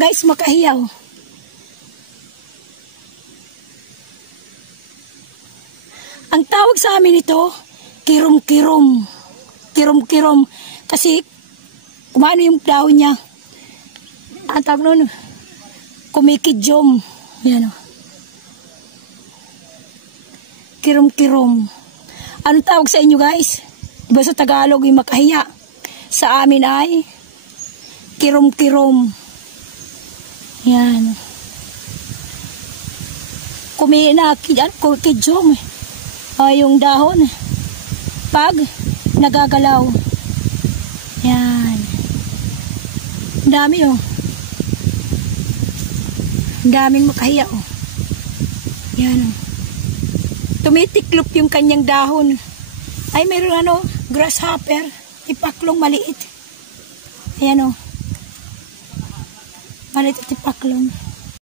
Guys, makahiyaw. Ang tawag sa amin ito, kirom-kirom. Kirom-kirom. Kasi, kumano yung dahon niya. Ang tawag nun, kumikidyom. Yan o. Kirom-kirom. Anong tawag sa inyo guys? Diba sa Tagalog yung makahiya? Sa amin ay kirom-kirom. Yan. Kidyom. Yung dahon. Pag nagagalaw. Yan. Dami oh. Daming makahiya oh. Yan oh. Tumitiklop yung kanyang dahon. Ay, mayroon ano, grasshopper. Tipaklong maliit. Ayan o. Maliit at tipaklong.